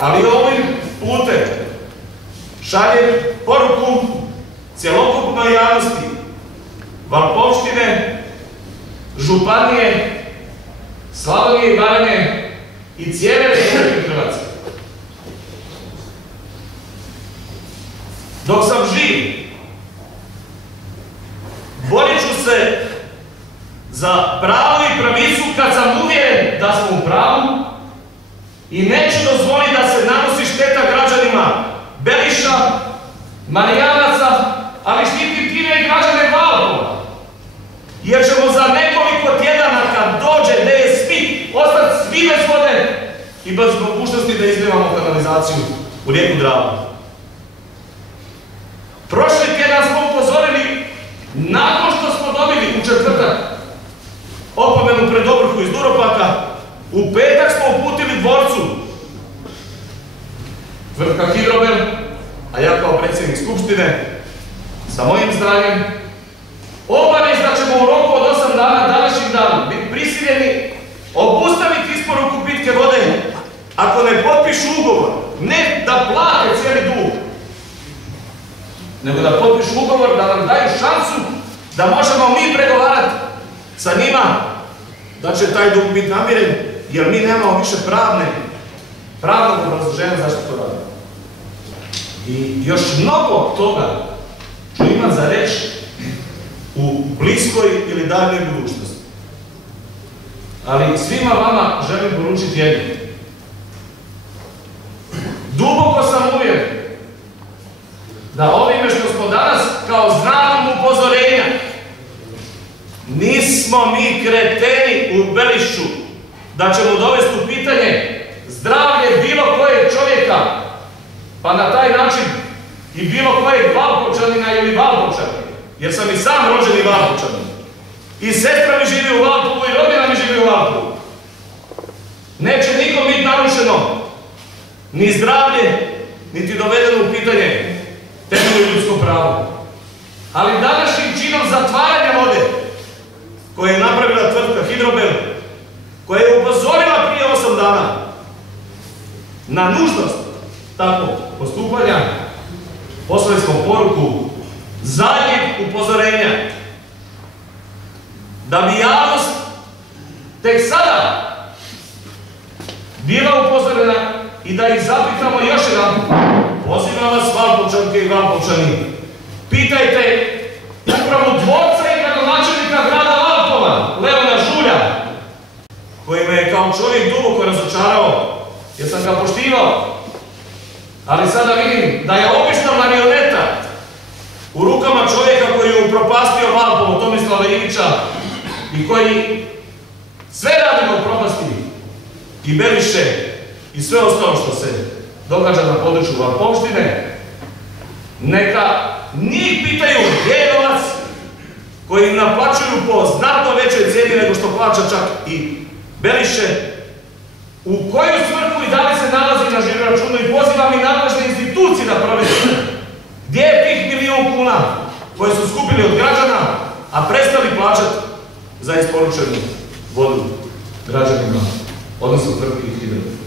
Ali ovim putem šaljem poruku cjelokupnoj javnosti Valpovštine, županije, Slavonije i Baranje i cijele Republike Hrvatske. Dok sam živ, borit ću se za pravo i pravicu kad sam uvjeren da smo u pravu i neću dozvoliti da se nanosi šteta građanima Beliša, Marijanaca, ali štiti time i građane Valpova. Jer ćemo za nekoliko tjedana kad dođe DSP ostati svi bez vode i bez mogućnosti da izlijevamo kanalizaciju u rijeku Dravu. Prošli tjedan smo upozorili, nakon što smo dobili u četvrtak opomenu pred ovrhu iz Duropaka, u petak smo uputili dvorcu tvrtka Hidrobel, a ja kao predsjednik skupštine sa mojim zdanjem obavijest da ćemo u roku od 8 dana današnjim danom biti prisiljeni obustaviti isporuku pitke vode ako ne potpišu ugovor, ne da plate cijeli dug, nego da potpišu ugovor, da nam daju šansu da možemo mi pregovarati sa njima da će taj dug biti namiren, jer mi nemamo više pravnog obrazloženja zašto to radimo. I još mnogo toga ću imati za reći u bliskoj ili daljnoj budućnosti. Ali svima vama želim poručiti jedno. Duboko sam uvjeren da ovime što smo danas kao znakom upozorenja, nismo mi kreteni u Belišću da ćemo dovesti u pitanje zdravlje bilo kojeg čovjeka, pa na taj način i bilo kojeg Valpovčanina ili Valpovčanina, jer sam i sam rođeni Valpovčanin. I sestra mi živi u Valpovu i rodina mi živi u Valpovu. Neće nikom biti narušeno ni zdravlje, niti dovedeno u pitanje temeljno ljudsko pravo. Ali današnjim činom zatvaranja vode, koje je napravila tvrtka Hidrobel, koja je upozorila prije 8 dana na nužnost takvog postupanja, poslali smo poruku zadnjeg upozorenja da bi javnost tek sada bila upozorena i da ih zapitamo još jedan. Pozivam vas, Valpovčanke i Valpovčani, pitajte upravo dvorca i gradonačelnika grada Valpova, Leona Žulja, koji me je kao čovjek duboko razočarao, jer sam ga poštivao. Ali sada vidim da je obična marioneta u rukama čovjeka koji je upropastio Valpovo, Tomislava Ivića, i koji sve radi da upropasti i Beliše i sve ostalo što se događa na području Valpovštine. Neka njih pitaju gdje je novac koji im naplaćuju po znatno većoj cijeni nego što plaća čak i Beliše, u koju svrhu i da li se nalazi na žiro računu, i pozivam i nadležne institucije da provjeru gdje je tih 1 000 000 kuna koje su skupili od građana, a prestali plaćati za isporučenu vodu građanima, odnosno tvrtki Hidrobel.